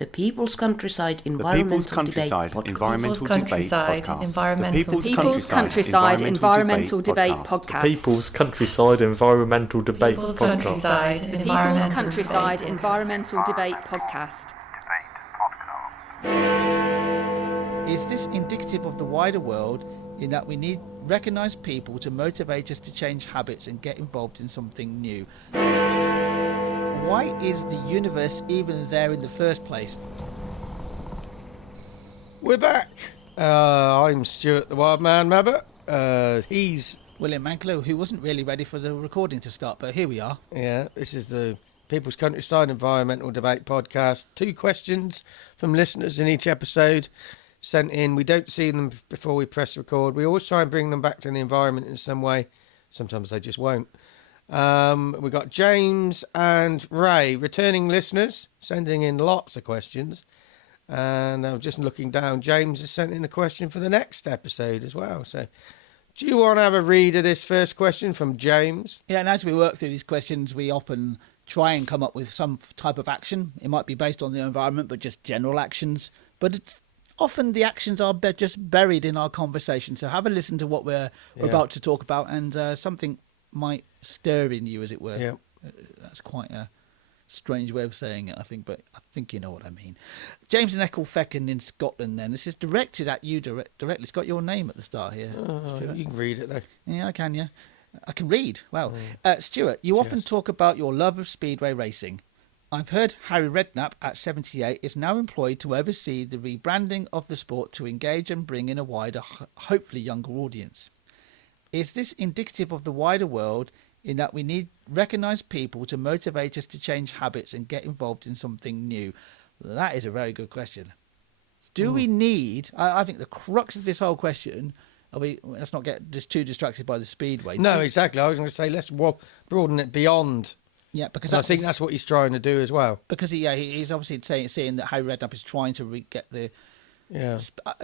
The People's Countryside The People's Environmental Countryside Debate Environmental Debate Podcast. The People's Countryside Environmental Debate Podcast. People's Countryside Environmental Debate Podcast. People's Countryside Environmental Debate Podcast. Is this indicative of the wider world in that we need recognised people to motivate us to change habits and get involved in something new? Why is the universe even there in the first place? We're back. I'm Stuart the Wildman Mabbutt. He's William Mankelow, who wasn't really ready for the recording to start, but here we are. Yeah, this is the People's Countryside Environmental Debate Podcast. 2 questions from listeners in each episode sent in. We don't see them before we press record. We always try and bring them back to the environment in some way. Sometimes they just won't. We've got James and Ray, returning listeners, sending in lots of questions. And I'm just looking down. James has sent in a question for the next episode as well. So do you want to have a read of this first question from James? Yeah, and as we work through these questions, we often try and come up with some type of action. It might be based on the environment, but just general actions. But it's often the actions are just buried in our conversation. So have a listen to what we're about to talk about, and something might stir in you, as it were. Yeah. That's quite a strange way of saying it, I think, but I think you know what I mean. James in Ecclefechan in Scotland, then. This is directed at you directly. It's got your name at the start here. You can read it, though. Yeah, I can, yeah. I can read. Well, Stuart, you often talk about your love of speedway racing. I've heard Harry Rednapp at 78 is now employed to oversee the rebranding of the sport to engage and bring in a wider, hopefully younger audience. Is this indicative of the wider world in that we need recognised people to motivate us to change habits and get involved in something new? That is a very good question. Do we need... I think the crux of this whole question... let's not get just too distracted by the speedway. No, exactly. I was going to say, let's broaden it beyond. Yeah, because I think that's what he's trying to do as well. Because he's obviously seeing that Harry Rednapp is trying to get the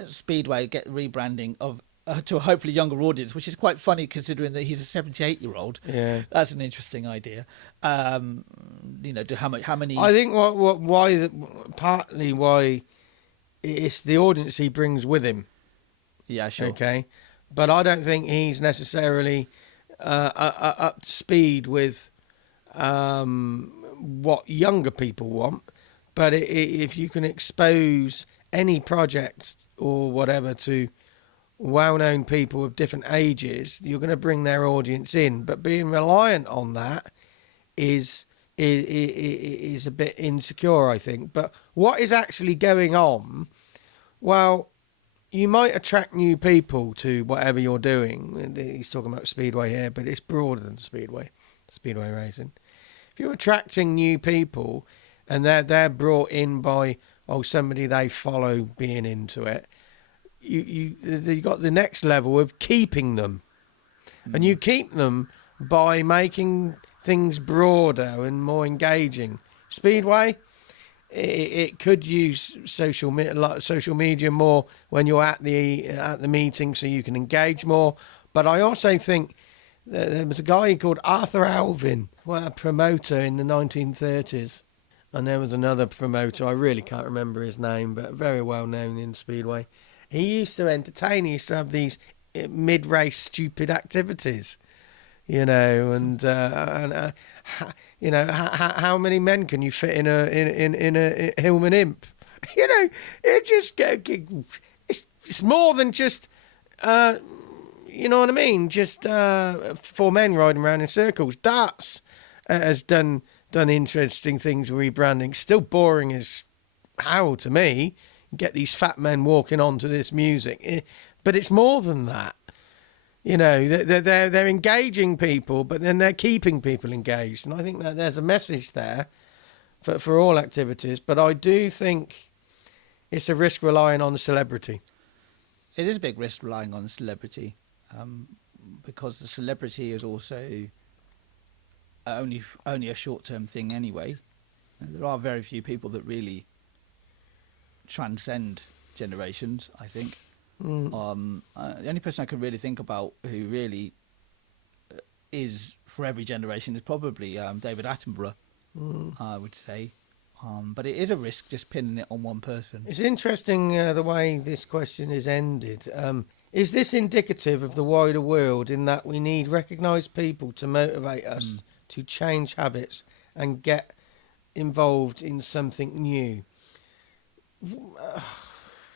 Speedway, get the rebranding of to a hopefully younger audience, which is quite funny considering that he's a 78-year-old. Yeah, that's an interesting idea. How many? I think partly why it's the audience he brings with him. Yeah, sure. Okay, but I don't think he's necessarily up to speed with what younger people want. But if you can expose any project or whatever to well-known people of different ages, you're going to bring their audience in. But being reliant on that is a bit insecure, I think. But what is actually going on? Well, you might attract new people to whatever you're doing. He's talking about Speedway here, but it's broader than Speedway racing. If you're attracting new people and they're brought in by somebody they follow being into it, you got the next level of keeping them, and you keep them by making things broader and more engaging. Speedway, it could use social media more when you're at the meeting, so you can engage more. But I also think there was a guy called Arthur Alvin, a promoter in the 1930s, and there was another promoter, I really can't remember his name, but very well known in Speedway. He used to entertain. He used to have these mid-race stupid activities, and how many men can you fit in a Hillman Imp? It just it's more than just you know what I mean? Just 4 men riding around in circles. Darts has done interesting things with rebranding. Still boring as hell to me. Get these fat men walking onto this music, but it's more than that. They're engaging people, but then they're keeping people engaged, and I think that there's a message there for all activities. But I do think it's a risk relying on the celebrity. It is a big risk relying on the celebrity, because the celebrity is also only a short-term thing anyway. There are very few people that really transcend generations, I think. The only person I can really think about who really is for every generation is probably David Attenborough, I would say. But it is a risk just pinning it on one person. It's interesting the way this question is ended. Is this indicative of the wider world in that we need recognised people to motivate us to change habits and get involved in something new?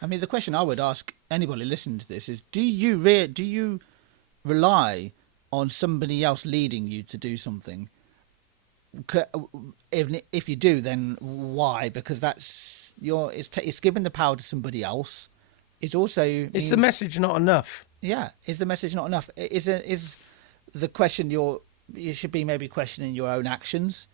I mean, the question I would ask anybody listening to this is: do you rely on somebody else leading you to do something? If you do, then why? Because it's giving the power to somebody else. It's also the message not enough? Yeah, is the message not enough? Is the question you should be maybe questioning your own actions,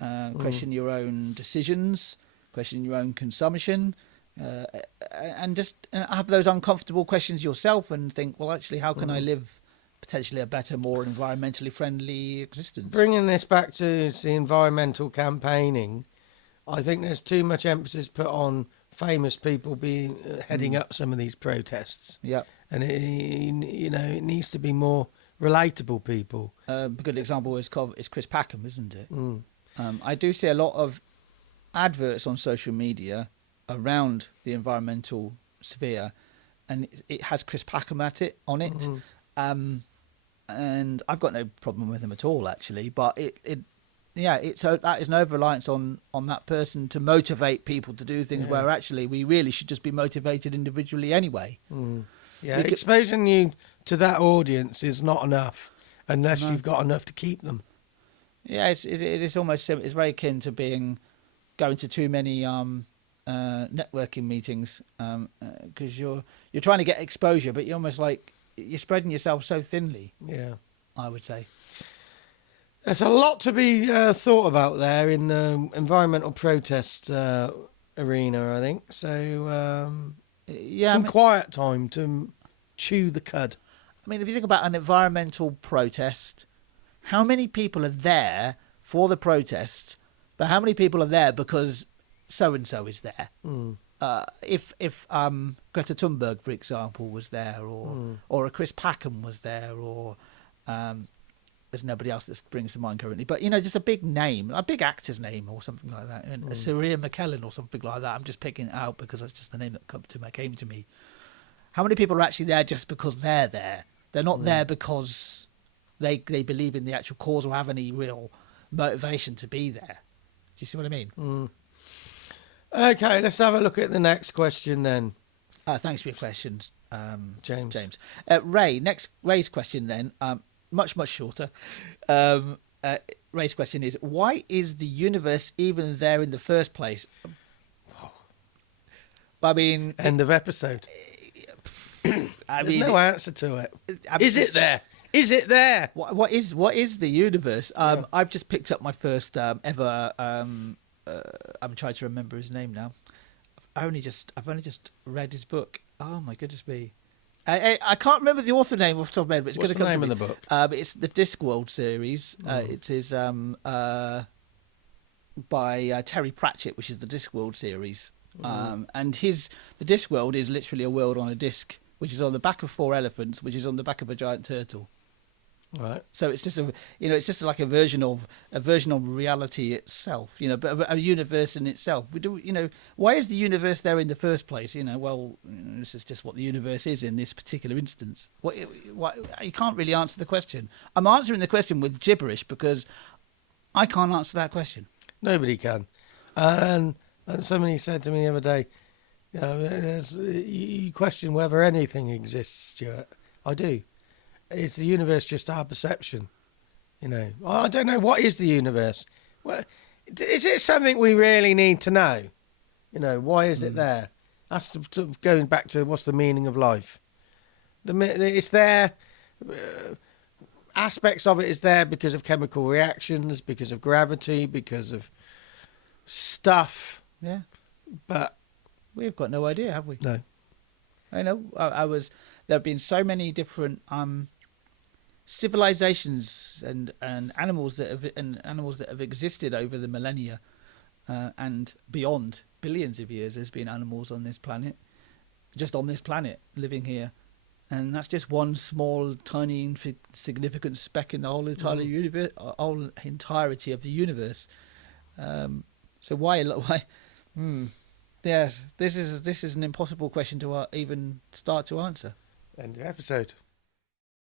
question your own decisions, question your own consumption, and just have those uncomfortable questions yourself and think, well, actually, how can I live potentially a better, more environmentally friendly existence? Bringing this back to the environmental campaigning, I think there's too much emphasis put on famous people being heading up some of these protests. Yeah, and it needs to be more relatable people. A good example is Chris Packham, isn't it? I do see a lot of adverts on social media around the environmental sphere, and it has Chris Packham on it. And I've got no problem with him at all, actually. But that is an over-reliance on that person to motivate people to do things where actually we really should just be motivated individually anyway. Exposing you to that audience is not enough unless you've got enough to keep them. Yeah, it is almost, it's very akin to going to too many networking meetings because you're trying to get exposure, but you're almost like you're spreading yourself so thinly. Yeah, I would say. There's a lot to be thought about there in the environmental protest arena, I think. So, quiet time to chew the cud. I mean, if you think about an environmental protest, how many people are there for the protest, but how many people are there because so-and-so is there? If Greta Thunberg, for example, was there, or a Chris Packham was there, or there's nobody else that springs to mind currently, but just a big name, a big actor's name or something like that, and Saria McKellen or something like that. I'm just picking it out because that's just the name that came to me. How many people are actually there just because they're there? They're not there because they believe in the actual cause or have any real motivation to be there. Do you see what I mean? Okay, let's have a look at the next question then. Thanks for your questions, James. Ray's question then, much shorter. Ray's question is: why is the universe even there in the first place? I mean, end of episode. There's no answer to it. Is it there? Is it there? What is the universe? I've just picked up my first ever. I'm trying to remember his name now. I've only just read his book. Oh my goodness me! I can't remember the author name off the top of my head, but it's going to come to me. What's the name of the book? But it's the Discworld series. It is by Terry Pratchett, which is the Discworld series. And the Discworld is literally a world on a disc, which is on the back of 4 elephants, which is on the back of a giant turtle. Right. So it's just like a version of reality itself, but a universe in itself. Why is the universe there in the first place? This is just what the universe is in this particular instance. You can't really answer the question. I'm answering the question with gibberish because I can't answer that question. Nobody can. And somebody said to me the other day, you question whether anything exists, Stuart. I do. Is the universe just our perception? I don't know. What is the universe? Well, is it something we really need to know? Why is it there? That's going back to what's the meaning of life. It's there. Aspects of it is there because of chemical reactions, because of gravity, because of stuff. Yeah. But we've got no idea, have we? No. I know. There have been so many different civilizations and animals that have existed over the millennia and beyond. Billions of years there's been animals on this planet, just on this planet, living here, and that's just one small, tiny, insignificant speck in the whole entire universe, whole entirety of the universe. So why? Yes, this is an impossible question to even start to answer. End of episode.